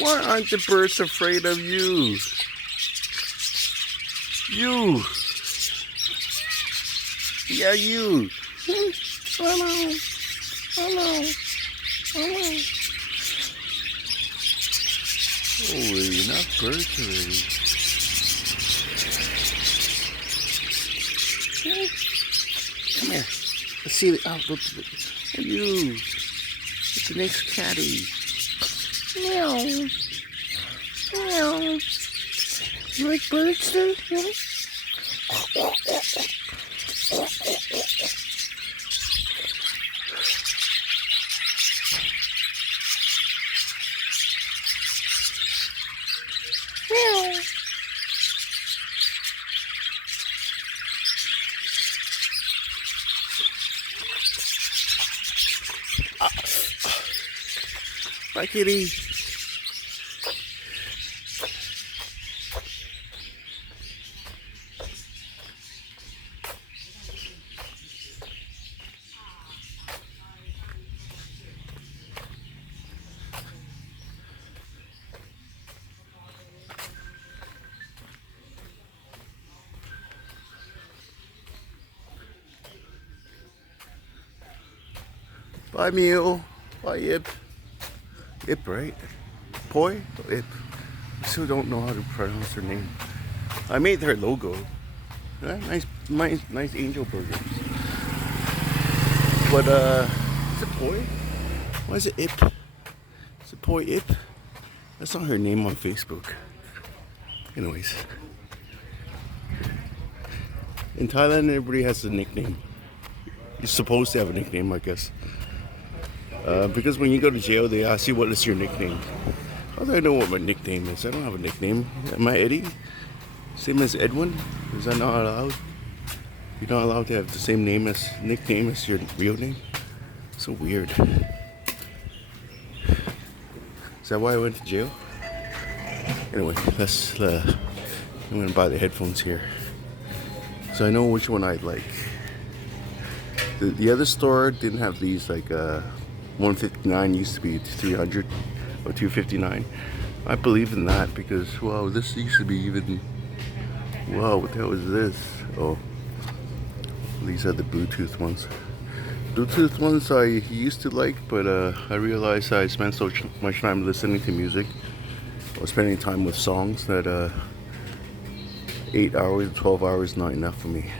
Why aren't the birds afraid of you? You. Yeah, you. Hello. Hello. Hello. Oh, you're not birds already. Come here. Let's see. Oh, look. You. It's the next caddy. Meow. Meow. You like birds too? Yeah? Meow. Bye, kitty. Bye, Mew. Bye, Ip. Ip, right? Poi? Ip. I still don't know how to pronounce her name. I made her logo. Yeah, nice angel burgers. But is it Poi? Why is it Ip? Is it Poi Ip? That's not her name on Facebook. Anyways, in Thailand, everybody has a nickname. You're supposed to have a nickname, I guess. Because when you go to jail, they ask you what is your nickname. How do I know what my nickname is? I don't have a nickname. Am I Eddie? Same as Edwin? Is that not allowed? You're not allowed to have the same nickname as your real name? So weird. Is that why I went to jail? Anyway, I'm gonna buy the headphones here. So I know which one I'd like. The other store didn't have these, like 159 used to be 300 or 259. I believe in that because, wow, this used to be even, wow, what the hell is this? Oh, these are the Bluetooth ones. Bluetooth ones I used to like, but I realized I spent so much time listening to music or spending time with songs that 8 hours, 12 hours not enough for me.